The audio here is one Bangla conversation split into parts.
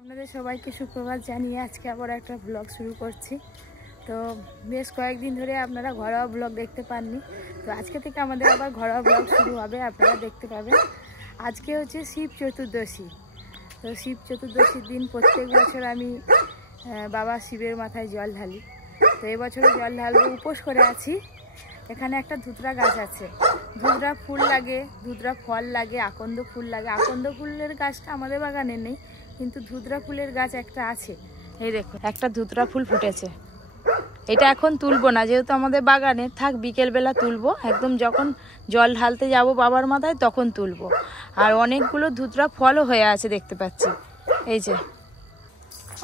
আপনাদের সবাইকে সুপ্রভাত জানিয়ে আজকে আবার একটা ব্লগ শুরু করছি। তো বেশ কয়েকদিন ধরে আপনারা ঘরোয়া ব্লগ দেখতে পাননি, তো আজকে থেকে আমাদের আবার ঘরোয়া ব্লগ শুরু হবে, আপনারা দেখতে পাবেন। আজকে হচ্ছে শিব চতুর্দশী। তো শিব চতুর্দশীর দিন প্রত্যেক বছর আমি বাবা শিবের মাথায় জল ঢালি। তো এবছরে জল ঢালবো, উপোস করে আছি। এখানে একটা ধুতরা গাছ আছে, ধুতরা ফুল লাগে, ধুতরা ফল লাগে, আকন্দ ফুল লাগে। আকন্দ ফুলের গাছটা আমাদের বাগানে নেই, কিন্তু ধুতরা ফুলের গাছ একটা আছে। এই দেখো একটা ধুতরা ফুল ফুটেছে। এটা এখন তুলবো না, যেহেতু আমাদের বাগানে থাক, বিকেলবেলা তুলবো। একদম যখন জল ঢালতে যাব বাবার মাথায় তখন তুলবো। আর অনেকগুলো ধুতরা ফলও হয়ে আছে দেখতে পাচ্ছি। এই যে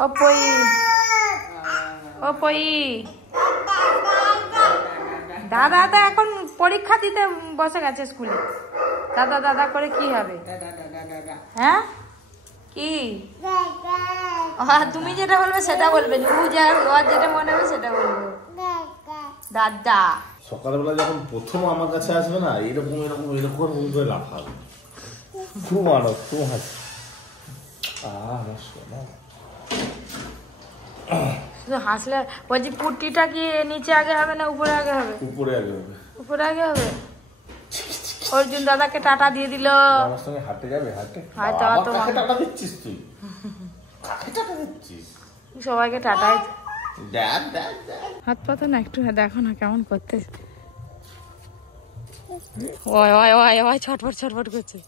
ওপই ওপই দাদা তো এখন পরীক্ষা দিতে বসে গেছে স্কুলে। দাদা দাদা করে কি হবে? হ্যাঁ কি তুমি যেটা বলবে সেটা বলবে, যেটা মনে হবে সেটা বলবে। দাদা সকালবেলা যখন প্রথম আমার কাছে আসবে না, এরকম এরকম এরকম করে লাফাবে, খুব আনন্দ, খুব হাসি। আমার শোনা শুধু হাসলে বলছি, পুটকিটা কি নিচে আগে হবে না উপরে আগে হবে? উপরে আগে হবে। উপরে আগে হবে। অর্জুন দাদাকে টাটা দিয়ে দিল। আমার সঙ্গে হাঁটে যাবে, হাঁটে টাটা দিচ্ছিস তুই? কাকে টাটা দিচ্ছিস? সবাইকে টাটাই। দেখ হাত পাতা না একটু, দেখো না কেমন করতে। ওই ওই ওই ওই ছটফট ছটফট করছে।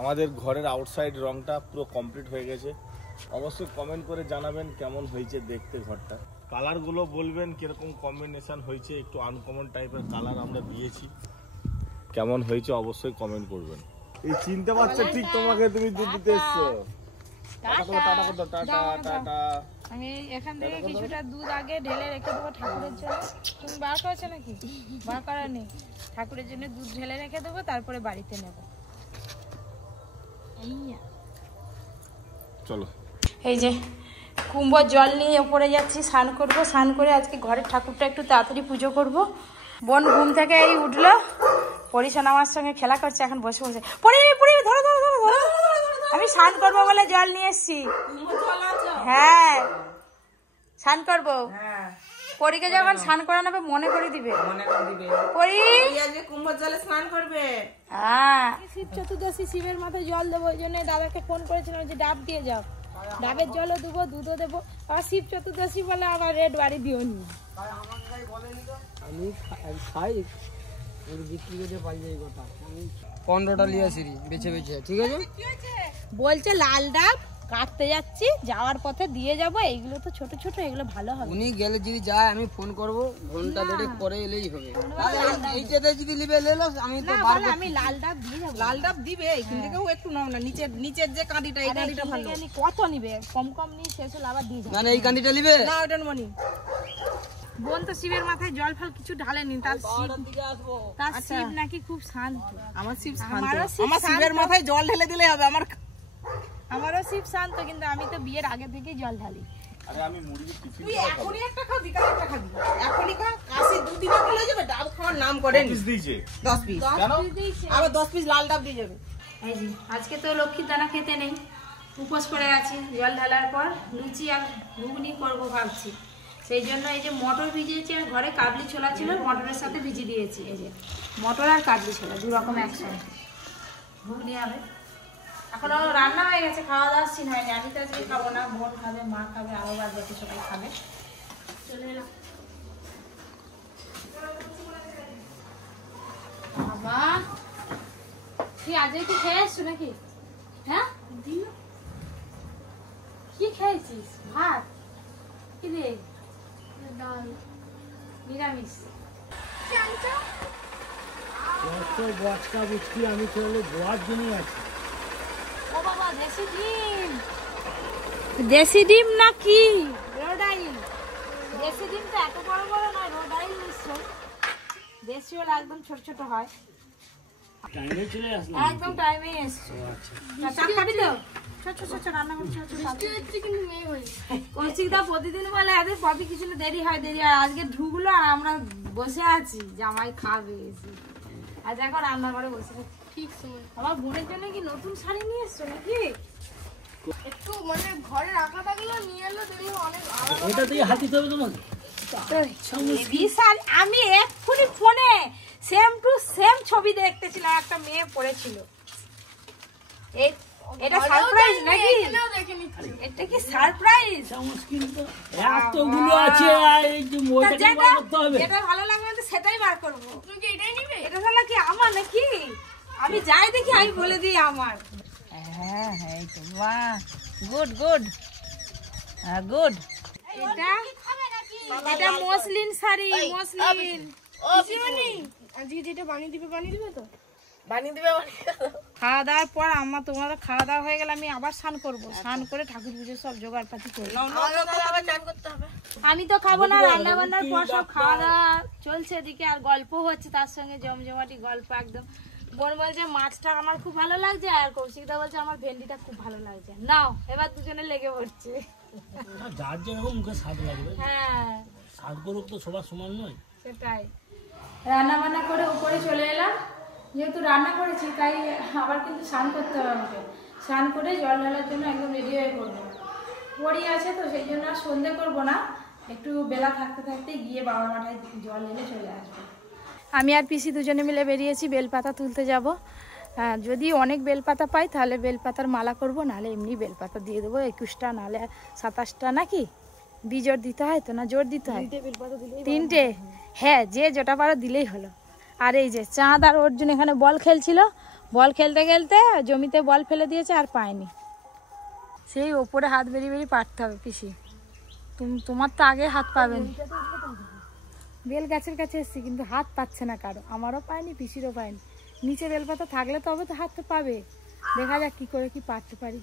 আমাদের ঘরের আউটসাইড রংটা পুরো কমপ্লিট হয়ে গেছে। অবশ্যই কমেন্ট করে জানাবেন কেমন হয়েছে দেখতে ঘরটা। কালারগুলো বলবেন কিরকম কম্বিনেশন হয়েছে, একটু আনকমন টাইপের কালার আমরা দিয়েছি। কেমন হয়েছে অবশ্যই কমেন্ট করবেন। এই চিনতে পারছো ঠিক তোমাকে, তুমি দুধ দিতে এসছো। আমি এখান থেকে কিছুটা দুধ আগে ঢেলে রেখে দেবো ঠাকুরের জন্য। তুমি বার করেছো নাকি? বার করা নেই। ঠাকুরের জন্য দুধ ঢেলে রেখে দেবো, তারপরে বাড়িতে নেব। চলো, এই যে কুম্ভ জল নিয়ে ওপরে যাচ্ছি, স্নান করবো। স্নান করে আজকে ঘরের ঠাকুরটা একটু তাড়াতাড়ি পুজো করব। বোন ঘুম থেকে এই উঠলো, পরিশান আমার সঙ্গে খেলা করছে, এখন বসে বসে ধরো ধরো ধরো ধরো। আমি স্নান করবো বলে জল নিয়ে এসছি। হ্যাঁ স্নান করবো। পরীকে যখন স্নান করা নেবে মনে করে দিবে। কুম্ভ জলে স্নান করবে। হ্যাঁ, শিব চতুর্দশী, শিবের মাথায় জল দেবো। ওই জন্য দাদাকে ফোন করেছিলাম যে ডাব দিয়ে যাও। ডাবের জলও দেবো, দুধও দেবো। আবার শিব চতুর্দশী বলে আবার রেড বাড়ি দিও নি। আমি খাই বিক্রি করতে পারি এই কথা। আমি 15টা লিয়েছি বেছে বেছে, ঠিক আছে? বলছে লাল ডাব কাটতে যাচ্ছি, যাওয়ার পথে দিয়ে যাব। এইগুলো তো ছোট ছোট, এগুলো ভালো হবে। উনি গেলে যদি যায় আমি ফোন করব, ঘন্টা দেড়েক পরে এলেই হবে। এইটাতে যদি লিবে এলো আমি তো পারবো। আমি লাল ডাব দিয়ে যাব। লাল ডাব দিবে, এখান থেকেও একটু নাও না, নিচের যে কাঁদিটা, এই কাঁদিটা ভালো। কত নিবে? কম কম নিয়ে শেষ হলে আবার দিয়ে যাবে। মানে এই কাঁদিটা নিবে না, ওটা মনি। বোন তো শিবের মাথায় জল ফল কিছু ঢালেনি, তার শিব নাকি খুব শান্ত। আমার শিব শান্ত, আমার শিবের মাথায় জল ঢেলে দিলে হবে। আমারও শিব শান্ত, কিন্তু আমি তো বিয়ের আগে থেকেই জল ঢালি। আরে আমি মুড়ি টিফিন তুই এখনই একটা খাও, বিকালে একটা খাবি। এখনই খা, কাশি 2-3 কিলো হয়ে যাবে। ডাব খাওয়ার নাম করেন। 10 দিয়েছে। 10 পিস। কেন? আবার 10 পিস লাল ডাব দিয়ে যাবে। এই যে আজকে তো লক্ষ্মীর দানা খেতে নেই, উপোস করে আছি। জল ঢালার পর লুচি আর ঘুগনি করবো ভাবছি। সেই জন্য এই যে মটর ভিজিয়েছি, আর ঘরে কাবলি ছোলা ছিল, মটরের সাথে ভিজিয়ে দিয়েছি। এই যে মটর আর কাবলি ছোলা দু রকম একসঙ্গে ঘুগনি হবে। এখনো রান্না হয়ে গেছে, খাওয়া দাওয়া সিন হয়নি। আমি তো আজকে খাবো না, বোন খাবে, মা খাবে, আরো বাদ বাকি সবাই খাবে। চলে এলাম। বাবা তুই আজকে কি খেয়ে এসছো নাকি? হ্যাঁ কি খেয়েছিস? ভাত কি রে? ডাল, নিরামিষ। বচকা বুচকি আমি চলে গোয়ার জন্য আছি। ও বাবা, দেশি ডিম। দেশি ডিম নাকি রোডাইল? দেশি ডিম তো এত বড় বড় নয়, রোডাইল নিশ্চয়। দেশি হলে একদম ছোট ছোট হয়। টাইমে চলে আসলাম, একদম টাইমে এসছো। চা খাবি তো? রান্না করছি কৌশিকদা প্রতিদিন বলে এদের কফি কিছু দেরি হয়, আজকে ঢুকলো আর আমরা বসে আছি, জামাই খাবে এসে। আজ এখন রান্না করে বসে ঠিক সময়। আমার বোনের জন্য কি নতুন শাড়ি নিয়ে এসছো নাকি? একটু মানে ঘরে রাখা এটা থেকে হাত দিতে হবে তোমাকে। বিশাল, আমি এক্ষুনি ফোনে সেম টু সেম ছবি দেখতেছিলাম, একটা মেয়ে পড়েছিল। এটা সারপ্রাইজ নাকি? এটা কি সারপ্রাইজ? এতগুলো আছে আর এই যে মইটাকে বার করতে হবে। যেটা ভালো লাগবে তো সেটাই বার করব। তুমি কি এটাই নিবে? এটা তাহলে কি আমার নাকি? আমি যাই দেখি আমি বলে দিই আমার। হ্যাঁ হ্যাঁ, এই তো বাহ, গুড গুড গুড। এটা মসলিন শাড়ি, মসলিন। আজকে যেটা বানিয়ে দিবে তো? খাওয়া দাওয়ার পর তোমাদের খাওয়া দাওয়া হয়ে গেলে আমি আবার স্নান করবো। স্নান করে ঠাকুর পুজো সব জোগাড় পাতি করবো। আমি তো খাবো না, রান্না বান্নার পর সব খাওয়া দাওয়া চলছে এদিকে, আর গল্প হচ্ছে তার সঙ্গে, জমজমাটি গল্প একদম। বোন বলছে মাছটা আমার খুব ভালো লাগছে, আর কৌশিকদা বলছে আমার ভেন্ডিটা খুব ভালো লাগছে। নাও এবার দুজনে লেগে পড়ছে। যার যেরকম মুখে স্বাদ লাগবে, হ্যাঁ স্বাদ করুক তো সবার সমান নয়। সেটাই। রান্না বান্না করে উপরে চলে এলাম। যেহেতু রান্না করেছি তাই আবার কিন্তু স্নান করতে হবে আমাকে। স্নান করে জল ঢালার জন্য একদম রেডি হয়ে পড়বো। পড়ি আছে তো সেই জন্য আর সন্ধে করবো না, একটু বেলা থাকতে থাকতে গিয়ে বাবার মাথায় জল ঢেলে চলে আসবো। আমি আর পিসি দুজনে মিলে বেরিয়েছি বেলপাতা তুলতে যাব। যদি অনেক বেলপাতা পাই তাহলে বেলপাতার মালা করব, নাহলে এমনি বেলপাতা দিয়ে দেবো 21টা, নাহলে 27টা নাকি বিজোড় দিতে হয় তো, না জোর দিতে হয়? 3টে। হ্যাঁ, যে যেটা পারো দিলেই হলো। আর এই যে চাঁদ আর অর্জুন এখানে বল খেলছিল, বল খেলতে খেলতে জমিতে বল ফেলে দিয়েছে আর পায়নি। সেই ওপরে হাত বেরিয়ে পারতে হবে পিসি। তোমার তো আগে হাত পাবেন। বেল গাছের কাছে এসছি কিন্তু হাত পাচ্ছে না কারো, আমারও পায়নি পিসিরও পায়নি। নিচে বেলপাতা থাকলে তবে তো হাত তো পাবে। দেখা যাক কি করে কি পারতে পারি।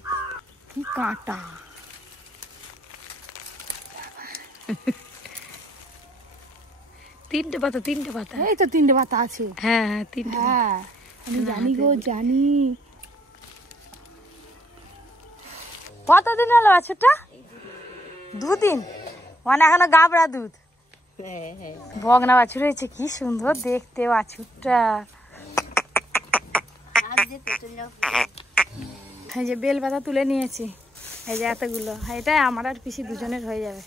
কি কাঁটা! তিনটে পাতা। এই তো 3টে পাতা আছে। হ্যাঁ হ্যাঁ 3টে। হ্যাঁ আমি জানি গো, জানি। কতদিন হলো বাছুরটা? 2 দিন, মানে এখনো গাবড়া দুধ। বগনা বাছুর হয়েছে, কি সুন্দর দেখতে বাছুরটা। এই যে বেল পাতা তুলে নিয়েছি, এই যে এতগুলো। এটাই আমার আর পিসি দুজনের হয়ে যাবে।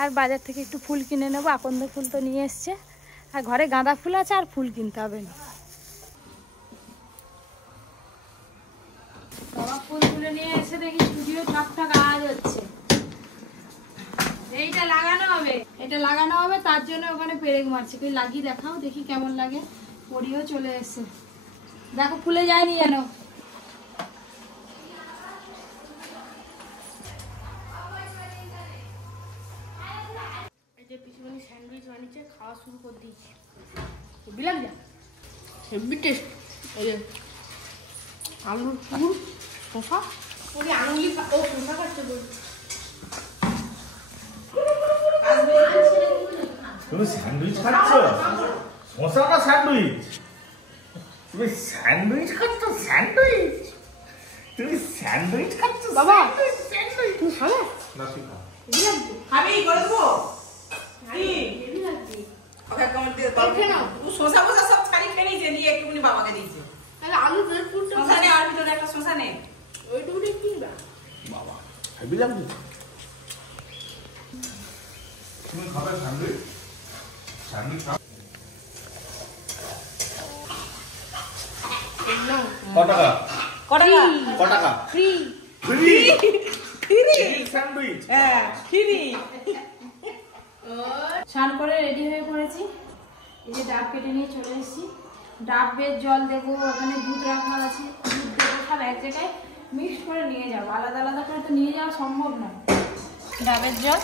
আর বাজার থেকে একটু ফুল কিনে নেবো, আকন্দ ফুল তো নিয়ে এসছে, আর ঘরে গাঁদা ফুল আছে, আর ফুল কিনতে হবে না। বাবা ফুল তুলে নিয়ে এসে দেখি স্টুডিও ঠাকঠাক আওয়াজ হচ্ছে। এইটা লাগানো হবে, এটা লাগানো হবে, তার জন্য ওখানে পেরেক মারছে। তুই লাগিয়ে দেখাও দেখি কেমন লাগে। পরিও চলে এসছে, দেখো ফুলে যায়নি যেন। স্যান্ডউইচ বানিয়েছে, খাওয়া শুরু করে দিয়েছি। বিলাম যা হেভি টেস্ট। এই যে আলুর পুর, শসা, ওই আঙুলি ও শসা কাটতে বলছি। তুমি স্যান্ডউইচ খাচ্ছ? শসা না স্যান্ডউইচ? তুমি স্যান্ডউইচ খাচ্ছ? স্যান্ডউইচ? তুমি স্যান্ডউইচ খাচ্ছ? বাবা স্যান্ডউইচ তুই খাবে না? তুই খা। খাবি করে দেবো? ওকে কমেন্ট দিয়ে দাও। ও শসা বসা সব ছাড়ি খেয়ে নিয়েছে, নিয়ে একটুখানি বাবাকে দিয়েছে। তাহলে আলু ব্রেড ফুলটা শসা নে, আর ভিতরে একটা শসা নে। ওইটুকুনি কিনবা বাবা হেভি লাগছে। তুমি খাবে স্যান্ডউইচ? স্যান্ডউইচ খাও। কত টাকা? Free free sandwich. হ্যাঁ ফ্রি। স্নান করে রেডি হয়ে পড়েছি। এই যে ডাব কেটে নিয়ে চলে এসেছি। ডাবের জল দেবো, ওখানে দুধ রাখা আছে, দুধ দেবো, সব এক জায়গায় মিক্স করে নিয়ে যাবো। আলাদা আলাদা করে তো নিয়ে যাওয়া সম্ভব নয়। ডাবের জল,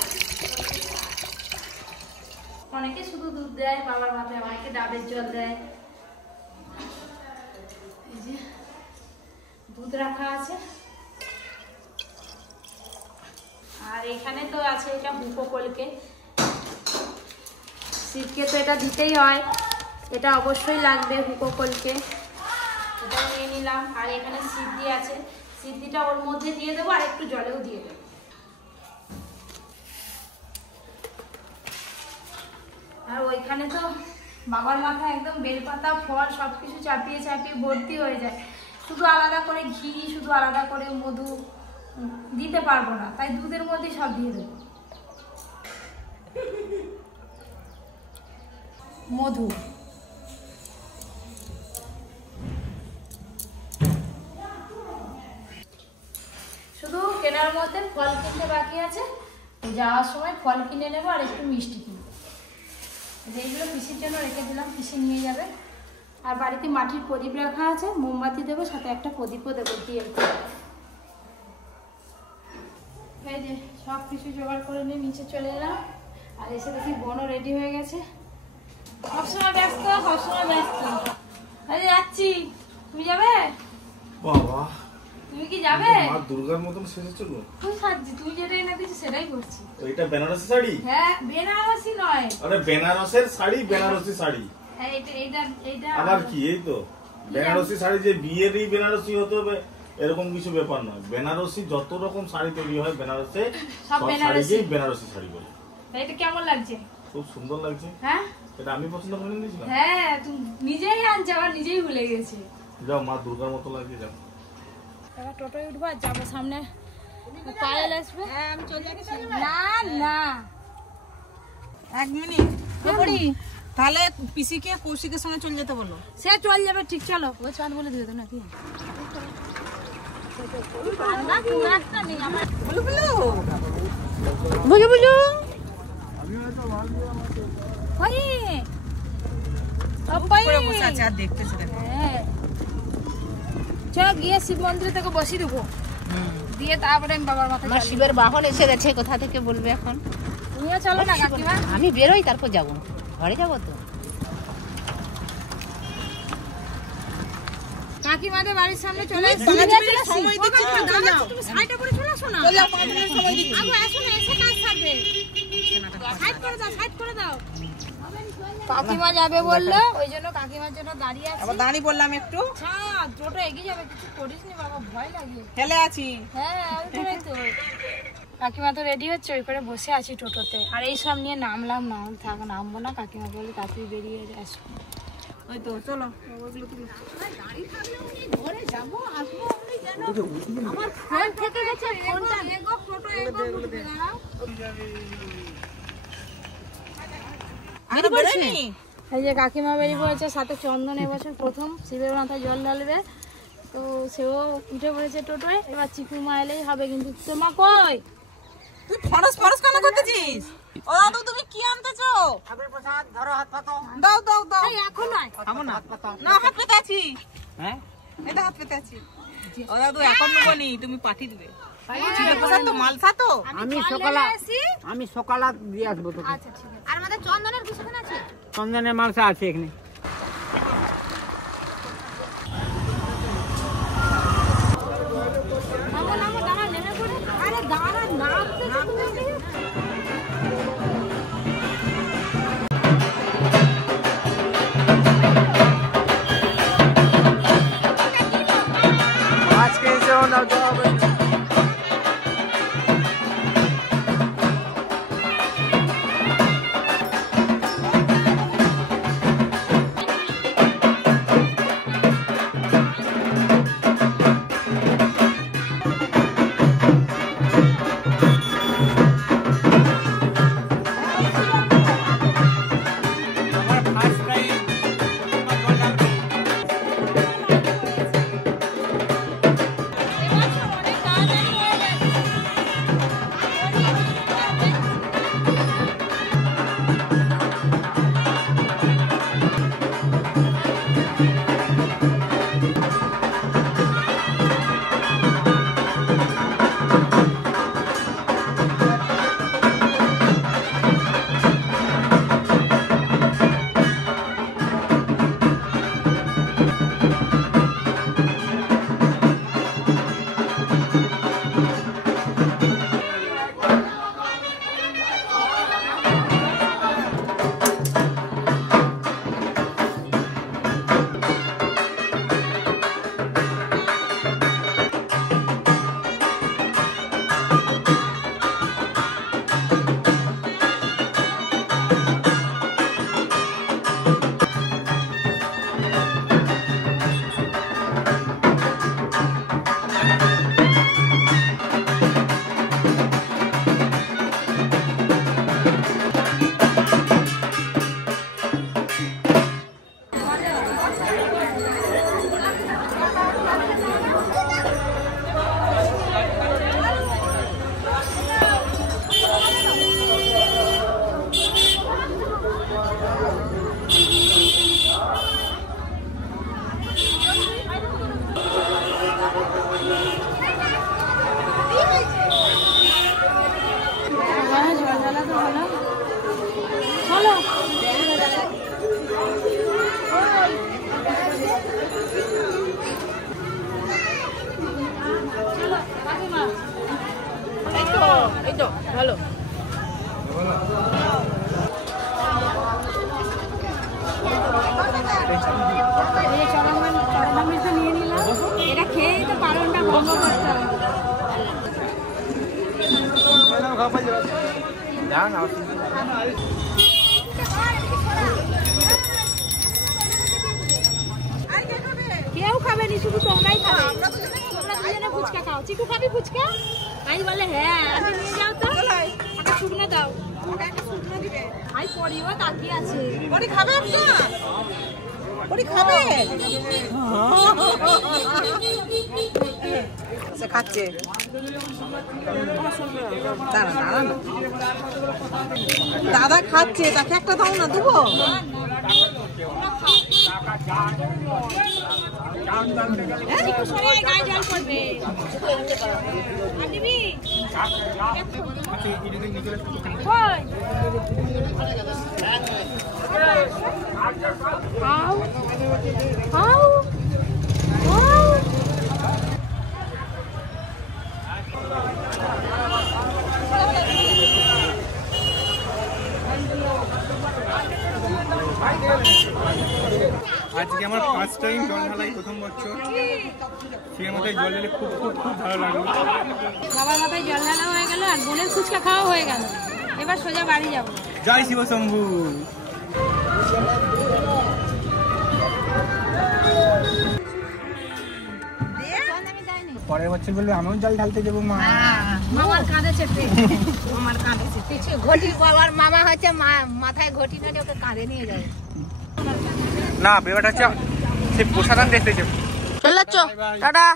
অনেকে শুধু দুধ দেয় বাবার মাথায়, অনেকে ডাবের জল দেয়। এই যে দুধ রাখা আছে, আর এখানে তো আছে এটা হুকোকলকে। শীতকে তো এটা দিতেই হয়, এটা অবশ্যই লাগবে হুকোকলকে। এটা নিয়ে নিলাম। আর এখানে সিদ্ধি আছে, সিদ্ধিটা ওর মধ্যে দিয়ে দেবো, আর একটু জলেও দিয়ে দেবো। আর ওইখানে তো বাবার মাথায় একদম বেলপাতা ফল সবকিছু চাপিয়ে চাপিয়ে ভর্তি হয়ে যায়। শুধু আলাদা করে ঘি, শুধু আলাদা করে মধু দিতে পারবো না, তাই দুধের মধ্যেই সব দিয়ে দেবো। মধু। শুধু কেনার মধ্যে ফল কিনতে বাকি আছে, যাওয়ার সময় ফল কিনে নেবো আর একটু মিষ্টি কিনবো। এইগুলো পিসির জন্য রেখে দিলাম, পিসি নিয়ে যাবে। আর বাড়িতে মাটির প্রদীপ রাখা আছে, মোমবাতি দেবো, সাথে একটা প্রদীপও দেবো দিয়ে। এই যে সব কিছু জোগাড় করে নিয়ে নিচে চলে এলাম, আর এসে দেখি বোনও রেডি হয়ে গেছে। সবসময় ব্যস্ত, সবসময় ব্যস্ত। আরে যাচ্ছি, তুমি যাবে? বাবা তুমি কি যাবে? মা দুর্গার মতন সেজেছো গো। তুই সাজছি, তুই যেটাই না দিচ্ছি সেটাই করছি। এটা বেনারসি শাড়ি? হ্যাঁ, বেনারসি নয়। আরে বেনারসের শাড়ি, বেনারসি শাড়ি। হ্যাঁ, এইটা আবার কি? এই তো বেনারসি শাড়ি যে বিয়েরই বেনারসি হতে হবে এরকম কিছু ব্যাপার নয়। বেনারসি যত রকম শাড়ি তৈরি হয় বেনারসে, সব সব বেনারসি। শাড়িকেই বেনারসি শাড়ি বলে। এটা কেমন লাগছে? খুব সুন্দর লাগছে। হ্যাঁ এটা আমি পছন্দ করে নিয়েছিলাম। হ্যাঁ, তুমি নিজেই আনছে, আবার নিজেই ভুলে গেছি। যাও, মা দুর্গার মতো লাগছে, যাও। এবার টোটোয় উঠবো আর যাবো সামনে। পায়েল আসবে। হ্যাঁ আমি চলে যাচ্ছি। না না, 1 মিনিট তাহলে পিসিকে কৌশিকের সঙ্গে চলে যেতে বলো। সে চল যাবে, ঠিক চলো। ওই চান বলে দিবে তো নাকি? বুঝু বুঝু বসে আছে আর দেখতেছে। হ্যাঁ, চল গিয়ে শিব মন্দিরে থেকে বসিয়ে দেবো, দিয়ে তারপরে আমি বাবার মাথায় আমার শিবের বাহন এসে গেছে, কোথা থেকে বলবে এখন? তুমিও চলো না কাকিমা। আমি বেরোই, তারপর যাবো, ঘরে যাবো তো। কাকিমাদের বাড়ির সামনে চলে এসেছি। সময় দিচ্ছি না, যাও। তুমি সাইডে করে চলে আসো না। চলে যাও, 5 মিনিট সময় দিচ্ছি। আগো আসো না, এসে কাজ সারবে। সাইড করে দাও, সাইড করে দাও। কাকিমা যাবে বললো, ওই জন্য কাকিমার জন্য দাঁড়িয়ে আছি। আবার দাঁড়ি বললাম একটু। আচ্ছা, টোটো এগিয়ে যাবে, কিছু করিস নি বাবা, ভয় লাগে। হেলে আছি। হ্যাঁ, ওইটাই তো। কাকিমা তো রেডি হচ্ছে, ওই করে বসে আছি টোটোতে। আর এই সব নিয়ে নামলাম না, থাক নামবো না। কাকিমা বলে তাড়াতাড়ি বেরিয়ে আসবো। ওই তো চলো। ঘরে যাবো, আসবো, আমার ফোন থেকে গেছে, ফোনটা এগো, টোটো এগো, দাঁড়াও। আর বেরোয়নি? এই যে কাকিমা বেরিয়ে পড়েছে, সাথে চন্দন এবছর প্রথম শিবের মাথায় জল ঢালবে। তো সেও উঠে পড়েছে টোটোয়। এবার চিকু মা এলেই হবে। কিন্তু তোমা কই? তুই ফরস কেন করতেছিস? ও দাদু তুমি কি আনতেছো? দাও দাও দাও। এই এখন নয়। থামো না। না হাত পেতে আছি। হ্যাঁ, এই তো হাত পেতে আছি। ও দাদু এখন নেবো নি, তুমি পাঠিয়ে দিবে। চিড়ে প্রসাদ তো মালসা তো। আমি সকালে দিয়ে আসবো তোকে। আচ্ছা ঠিক আছে। আর আমাদের চন্দনের কিছু আছে? চন্দনের মালসা আছে এখানে। নামো নামো, দাঁড়া, নেমে পড়ে। আরে দাঁড়া, নামতে অনেক এই তো ভালো। চরণামৃত নিয়ে নিলাম, এটা খেয়েই তো পালনটা ভঙ্গ করতে হবে। কেউ খাবে নি, শুধু তোমরাই খাবে। তোমরা দুজনে ফুচকা খাও। চিকু খাবি ফুচকা? আমি বলে হ্যাঁ, আমি নিয়ে যাও তো, একটা শুকনো দাও। একটা শুকনো দিবে। আই পরিও তাকিয়ে আছে। ওরে খাবে একটা? ওরে খাবে? সে খাচ্ছে। দাঁড়া দাঁড়া না, দাদা খাচ্ছে, তাকে একটা দাও না, দেবো। চিকু সরে গায়ে জল পড়বে। আর দিবি? কই? খাও খাও খাও। আজকে আমার ফার্স্ট টাইম জল ঢালাই, প্রথম বছর। সে মাথায় জল ঢেলে খুব খুব খুব ভালো লাগলো। বাবার মাথায় জল ঢালা হয়ে গেল আর বোনের ফুচকা খাওয়া হয়ে গেল। এবার সোজা বাড়ি যাবো। জয় শিব শম্ভু। পরের বছর বলবে আমিও জল ঢালতে যাবো মা। মামার কাঁধে চেপে, মামার কাঁধে চেপে ঘটি। বাবার মামা হচ্ছে মাথায় ঘটি না, ওকে কাঁধে নিয়ে যায়। না ব্যাপারটা হচ্ছে সে প্রসাদান দেখতে যাবো। চলে চো, টাটা।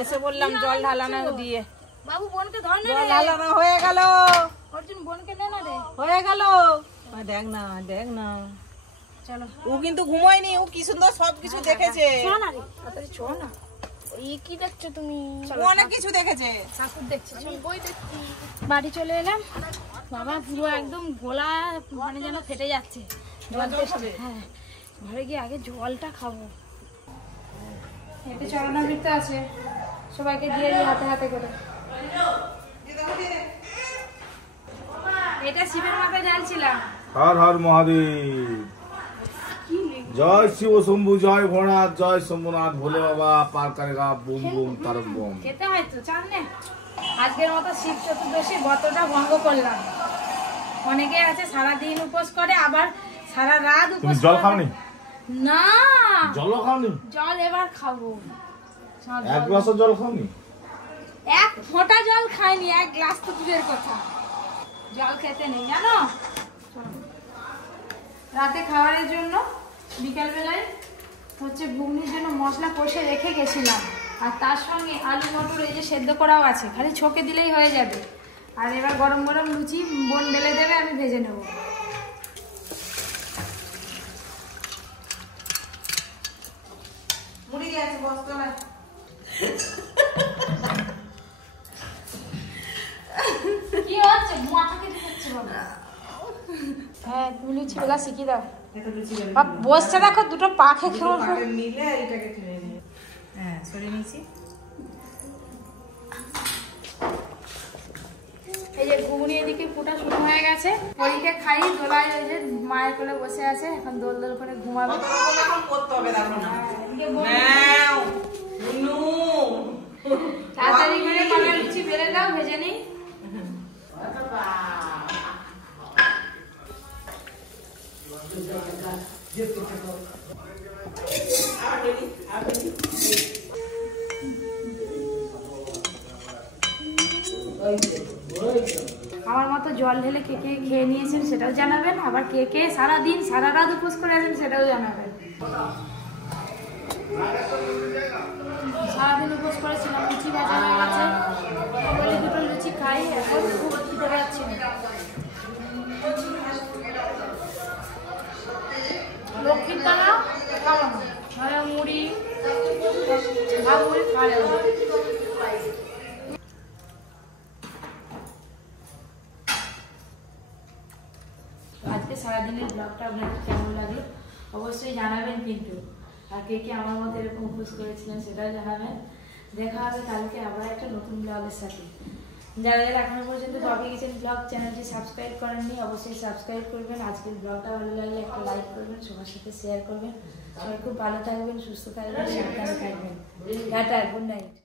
এসে বললাম জল ঢালানো দিয়ে। বাবু বোনকে ধর না জল রে। ঢালানো হয়ে গেল, অর্জুন বোনকে নে না রে। হয়ে গেল। দেখ না দেখ না, চলো ও কিন্তু ঘুমায়নি, ও কি সুন্দর সবকিছু দেখেছে। চো না রে, তাড়াতাড়ি চো না। এই কি দেখছো তুমি? ও অনেক কিছু দেখেছে। ঠাকুর দেখছি, বই দেখছি। বাড়ি চলে এলাম, বাবা পুরো একদম গোলা মানে যেন ফেটে যাচ্ছে। জল তেষ্টা। হ্যাঁ, ঘরে গিয়ে আগে জলটা খাবো। এতে চরণামৃত আছে, সবাইকে দিয়ে দিই হাতে হাতে করে। এটা শিবের মাথায় ঢালছিলাম। হর হর মহাদেব, জয় শিব শম্ভু, জয় ভোলানাথ, জয় শম্ভুনাথ, ভোলে বাবা পার করেগা, বুম বুম তারক বুম। খেতে হয় তো, চান না? আজকের মতো শিব চতুর্দশী ব্রতটা ভঙ্গ করলাম। অনেকে আছে সারাদিন উপোস করে, আবার সারা রাত তুমি উপোস জল করে। খাওনি? না, জলও খাওনি? জল এবার খাবো। এক গ্লাসও জল খাওনি? এক ফোঁটা জল খাইনি, এক গ্লাস তো দূরের কথা। জল খেতে নেই জানো। রাতে খাবারের জন্য বিকালবেলায় হচ্ছে ঘুগনির জন্য মশলা কষে রেখে গেছিলাম, আর তার সঙ্গে আলু মটর এই যে সেদ্ধ করাও আছে, খালি ছোকে দিলেই হয়ে যাবে। আর এবার গরম গরম লুচি বোন বেলে দেবে, আমি ভেজে নেব। মুড়ি দিয়ে আছে বস্তায়। কি হচ্ছে? মাথা কেটে যাচ্ছে বাবা। হ্যাঁ, তুমি লুচি বেলা শিখিয়ে দাও। বসছে দেখো, দুটো পা খেয়ে নিলে এটাকে টেনে নিয়ে, হ্যাঁ সরিয়ে নিয়েছি। এই যে ঘুগনি এদিকে ফুটা শুরু হয়ে গেছে। পরীকে খাই, দোলায় ওই যে মায়ের কোলে বসে আছে, এখন দোল দোল করে ঘুমাবে। এখন করতে হবে, দেখো না। এদিকে বোন নাও, নুনু। তাড়াতাড়ি করে কলা লুচি বেলে দাও, ভেজে নিই। আমার মতো জল ঢেলে কে কে খেয়ে নিয়েছেন সেটাও জানাবেন, আবার কে কে সারাদিন সারা রাত উপোস করে আছেন সেটাও জানাবেন। সারাদিন উপোস করেছিলাম, লুচি ভাজা হয়ে গেছে, বলে দুটো লুচি খাই, এখন খুব খিদে পাচ্ছি না। লক্ষ্মীর তলা খাওয়া না, মুড়ি মুড়ি খাওয়া। আজকে সারাদিনের ব্লগটা আপনাদের কেমন লাগলো অবশ্যই জানাবেন কিন্তু, আর কে কে আমার মতো এরকম উপোস করেছিলেন সেটাও জানাবেন। দেখা হবে কালকে আবার একটা নতুন ব্লগের সাথে। যারা যারা এখনো পর্যন্ত ববি কিচেন ব্লগ চ্যানেলটি সাবস্ক্রাইব করেননি অবশ্যই সাবস্ক্রাইব করবেন। আজকের ব্লগটা ভালো লাগলে একটা লাইক করবেন, সবার সাথে শেয়ার করবেন। সবাই খুব ভালো থাকবেন, সুস্থ থাকবেন, সাবধানে থাকবেন। Tata, good night.